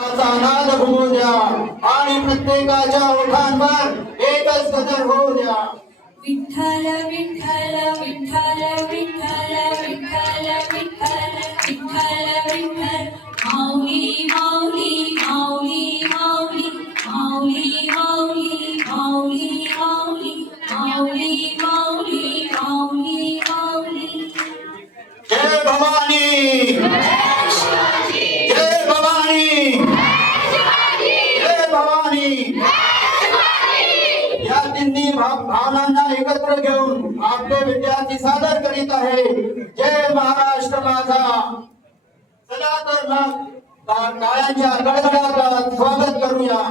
नाद घुमू द्या आणि प्रत्येकाच्या ओठांवर एकच गजर होऊ द्या. विठ्ठल विठ्ठल विठ्ठल विठ्ठल विठ्ठल विठ्ठल विठ्ठल विठ्ठल माऊली माऊली माऊली माऊली माऊली माऊली माऊली माऊली माऊली माऊली माऊली माऊली. जय भवानी, जय भवानी, जय भवानी. या तिन्ही भावनांना एकत्र घेऊन आपले विद्यार्थी सादर करीत आहे जय महाराष्ट्र माझा. चला तर मग टाळ्यांच्या गडगडाटात स्वागत करूया.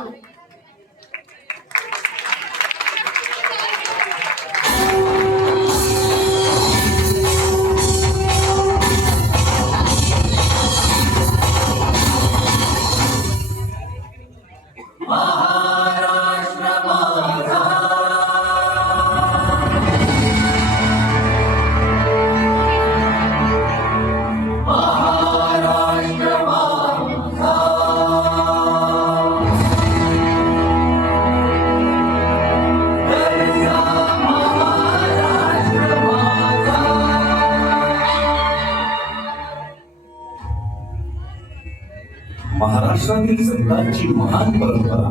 महाराष्ट्रातील संतांची महान परंपरा,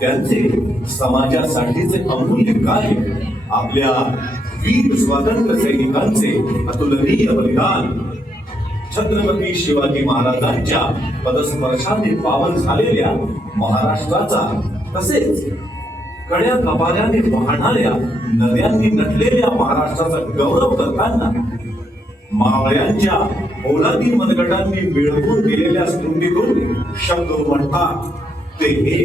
त्यांचे समाजासाठीचे अमूल्य कार्य, आपल्या वीर स्वातंत्र्य सैनिकांचे अतुलनीय बलिदान, छत्रपती शिवाजी महाराजांच्या पदस्पर्शाने पावन झालेल्या महाराष्ट्राचा, तसेच कड्या कपाल्याने वाहणाऱ्या नद्यांनी नटलेल्या महाराष्ट्राचा गौरव करताना मावळ्यांच्या पोलादी मनगटांनी मिळवून दिलेल्या स्मृतीतून शब्द म्हणतात ते हे.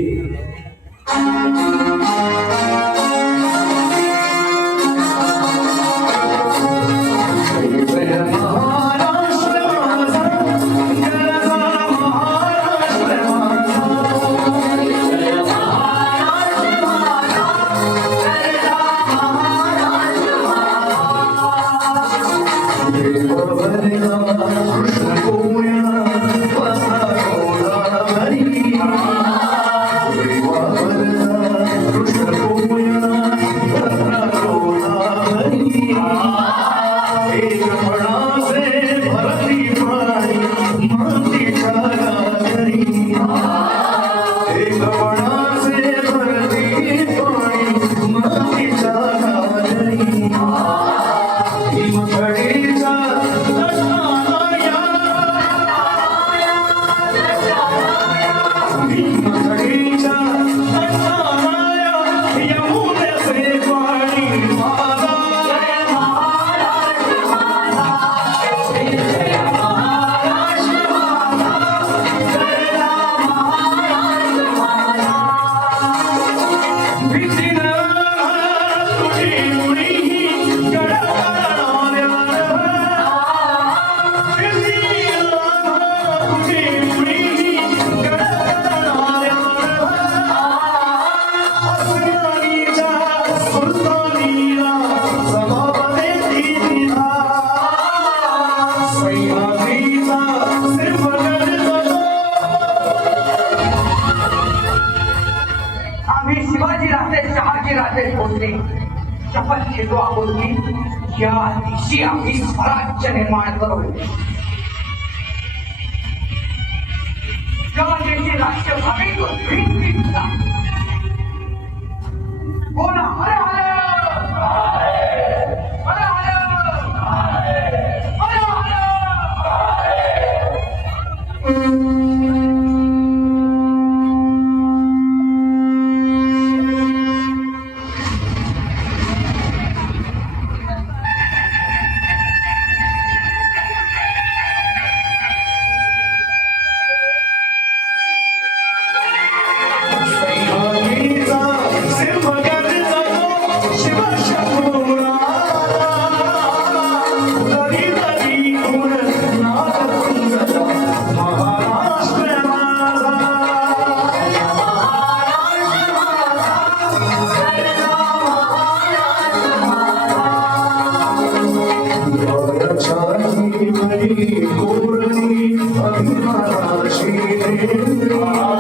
शपथ घेतो आहोत की या दिवशी आम्ही स्वराज्य निर्माण करू. या देशी राष्ट्रभावी बोला हर हर हर हर महाराष्ट्र